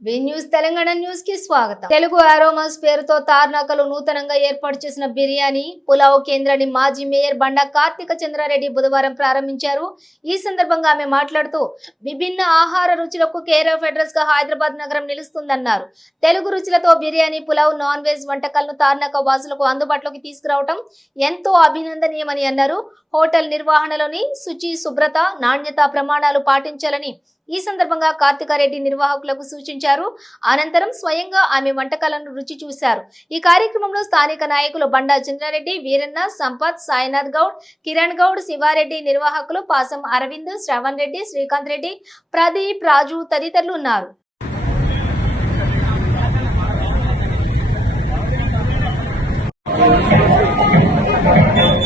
వి news Telangana న్యూస్కి స్వాగతం. తెలుగు ఆరోమాస్ పేరుతో తార్నాకలు నూతనంగా ఏర్పాటు చేసిన బిర్యానీ పులావ్ కేంద్రాన్ని మాజీ మేయర్ బండా కార్తీక చంద్రారెడ్డి బుధవారం ప్రారంభించారు. ఈ సందర్భంగా ఆమె మాట్లాడుతూ విభిన్న ఆహార రుచులకు కేర్ ఆఫ్ అడ్రస్గా హైదరాబాద్ నగరం నిలుస్తుందన్నారు. తెలుగు రుచులతో బిర్యానీ పులావ్ నాన్ వెజ్ వంటకాలను తార్నాక వాసులకు అందుబాటులోకి తీసుకురావటం ఎంతో అభినందనీయమని అన్నారు. హోటల్ నిర్వహణలోని శుచి శుభ్రత నాణ్యత ప్రమాణాలు పాటించాలని ఈ సందర్భంగా కార్తికారెడ్డి నిర్వాహకులకు సూచించారు. అనంతరం స్వయంగా ఆమె వంటకాలను రుచి చూశారు. ఈ కార్యక్రమంలో స్థానిక నాయకులు బండా చంద్రారెడ్డి వీరన్న సంపత్ సాయినాథ్ గౌడ్ కిరణ్ గౌడ్ శివారెడ్డి నిర్వాహకులు పాసం అరవింద్ శ్రవణ్ రెడ్డి శ్రీకాంత్ రెడ్డి ప్రదీప్ రాజు తదితరులు ఉన్నారు.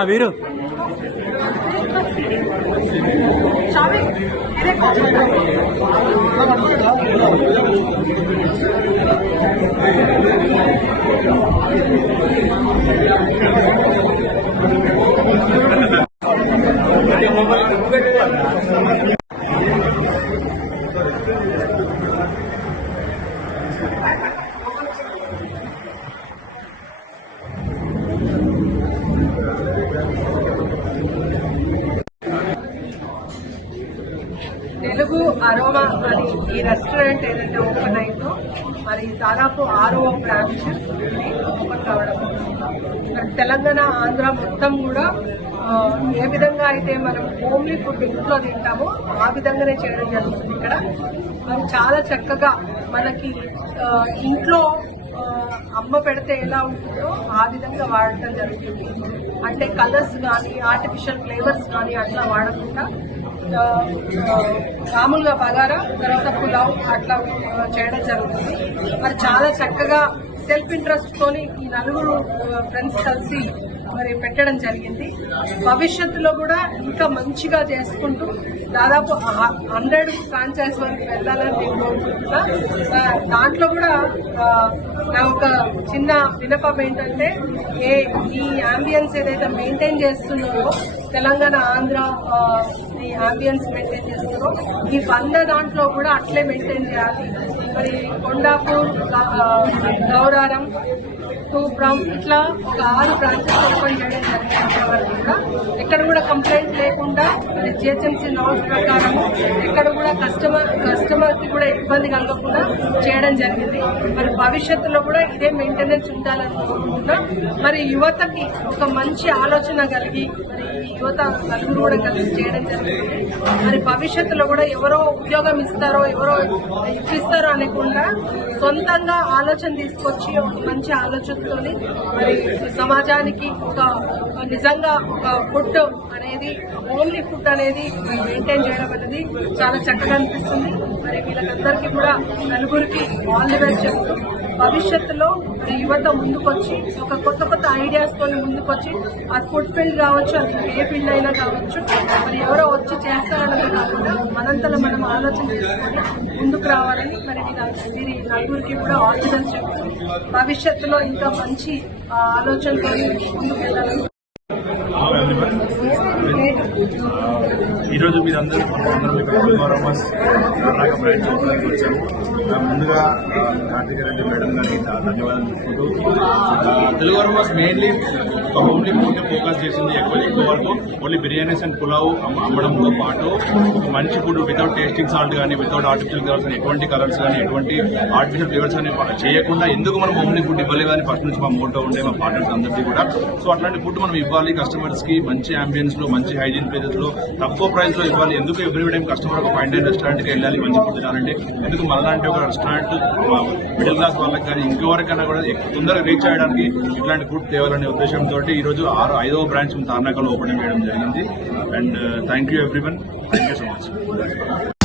రమ్మని Thank you. తెలుగు అరోమా అని ఈ రెస్టారెంట్ ఏదైతే ఓపెన్ అయిందో మరి దాదాపు ఆరో బ్రాంచ్ ఓపెన్ కావడం తెలంగాణ ఆంధ్ర మొత్తం కూడా ఏ విధంగా అయితే మనం హోమ్లీ ఫుడ్ ఇంట్లో తింటామో ఆ విధంగానే చేయడం జరుగుతుంది ఇక్కడ. మరి చాలా చక్కగా మనకి ఇంట్లో అమ్మ పెడితే ఎలా ఉంటుందో ఆ విధంగా వాడటం జరుగుతుంది. అంటే కలర్స్ కానీ ఆర్టిఫిషియల్ ఫ్లేవర్స్ కానీ అట్లా వాడకుండా మామూలుగా బగారా తర్వాత పులావ్ అట్లా చేయడం జరుగుతుంది. మరి చాలా చక్కగా సెల్ఫ్ ఇంట్రెస్ట్ తోని ఈ నలుగురు ఫ్రెండ్స్ కలిసి మరి పెట్టడం జరిగింది. భవిష్యత్తులో కూడా ఇంకా మంచిగా చేసుకుంటూ దాదాపు హండ్రెడ్ ఫ్రాంచైజ్ వరకు వెళ్ళాలని నేను కోరుకుంటున్నా. దాంట్లో కూడా నా ఒక చిన్న వినపం ఏంటంటే ఏ ఈ అంబియన్స్ ఏదైతే మెయింటైన్ చేస్తున్నారో తెలంగాణ ఆంధ్ర ఈ అంబియన్స్ మెయింటైన్ చేస్తున్నారో ఈ వంద దాంట్లో కూడా అట్లే మెయింటైన్ చేయాలి. మరి కొండాపూర్ గౌరారం టూ తూప్రామ్ ఇట్లా ఒక ఆరు బ్రాంచెస్ ఓపెన్ చేయడం జరిగింది వరకు కూడా. ఎక్కడ కూడా కంప్లైంట్ లేకుండా మరి జిహెచ్ఎంసీ లాస్ ప్రకారం ఎక్కడ కూడా కస్టమర్ కస్టమర్కి కూడా ఇబ్బంది కలగకుండా చేయడం జరిగింది. మరి భవిష్యత్తులో కూడా ఇదే మెయింటెనెన్స్ ఉండాలని కోరుకుంటున్నా. మరి యువతకి ఒక మంచి ఆలోచన కలిగి మరి ఈ యువత నలుగురు కూడా కలిసి చేయడం జరిగింది. మరి భవిష్యత్తులో కూడా ఎవరో ఉద్యోగం ఇస్తారో ఎవరో ఇప్పిస్తారో అనకుండా సొంతంగా ఆలోచన తీసుకొచ్చి ఒక మంచి ఆలోచనతోని మరి సమాజానికి ఒక నిజంగా ఒక ఫుడ్ అనేది ఓన్లీ ఫుడ్ అనేది మెయింటైన్ చేయడం అనేది చాలా చక్కగా అనిపిస్తుంది. మరి వీళ్ళకందరికీ కూడా నలుగురికి ఆల్ ది బెస్ట్ చెప్తూ భవిష్యత్తులో యువత ముందుకొచ్చి ఒక కొత్త కొత్త ఐడియాస్ ముందుకొచ్చి అది ఫుడ్ ఫీల్డ్ కావచ్చు అది ఏ ఫీల్డ్ అయినా కావచ్చు మరి ఎవరో వచ్చి చేస్తారన్నది కాకుండా మనంతలో మనం ఆలోచన చేసుకొని ముందుకు రావాలని మరి మీరు నలుగురికి కూడా ఆలోచన ది భవిష్యత్తులో ఇంకా మంచి ఆ, ఆలోచనతో ముందుకు వెళ్ళాలని Uh, ఈరోజు మీరందరూ అందరూ ఇక్కడ గౌరవస్ కర్ణాటక బ్రాంచ్ ఓపెనింగ్ వచ్చాము. ముందుగా కార్తీక రెడ్డి మేడం గారికి ధన్యవాదాలు తెలుగు వరమస్ మెయిన్లీ ఒక ఓన్లీ ఫోకస్ చేసింది ఎక్కువ వరకు ఓన్లీ బిర్యానీస్ అండ్ పులావ్ అమ్మడంతో పాటు ఒక మంచి ఫుడ్ వితౌట్ టేస్టింగ్ సాల్ట్ కానీ వితౌట్ ఆర్టిఫిషియల్ కలర్స్ కానీ ఎటువంటి కలర్స్ కానీ ఎటువంటి ఆర్టిఫిషియల్ ఫ్లేవర్స్ కానీ చేయకుండా ఎందుకు మనం ఓన్లీ ఫుడ్ ఇవ్వలేదు అని ఫస్ట్ నుంచి మా మోటో ఉండే మా పార్టనర్స్ అందరికీ కూడా. సో అట్లాంటి ఫుడ్ మనం ఇవ్వాలి కస్టమర్స్కి మంచి అంబియన్స్లో మంచి హైజీన్ ప్లేసెస్లో తక్కువ ప్రైస్లో ఇవ్వాలి. ఎందుకు ఎవ్రీ టైం కస్టమర్ ఒక ఫైన్ డైన్ రెస్టారెంట్కి వెళ్ళాలి మంచి ఫుడ్ తినాలంటే? ఎందుకు మనలాంటి ఒక రెస్టారెంట్ మిడిల్ క్లాస్ వాళ్ళకి కానీ ఇంకెవరికైనా కూడా తొందరగా రీచ్ చేయడానికి ఇట్లాంటి ఫుడ్ తేవాలనే ఉద్దేశంతో ఈ రోజు ఆరు ఐదవ బ్రాంచ్ తార్నాకలో ఓపెన్ చేయడం జరిగింది. And thank you everyone thank you so much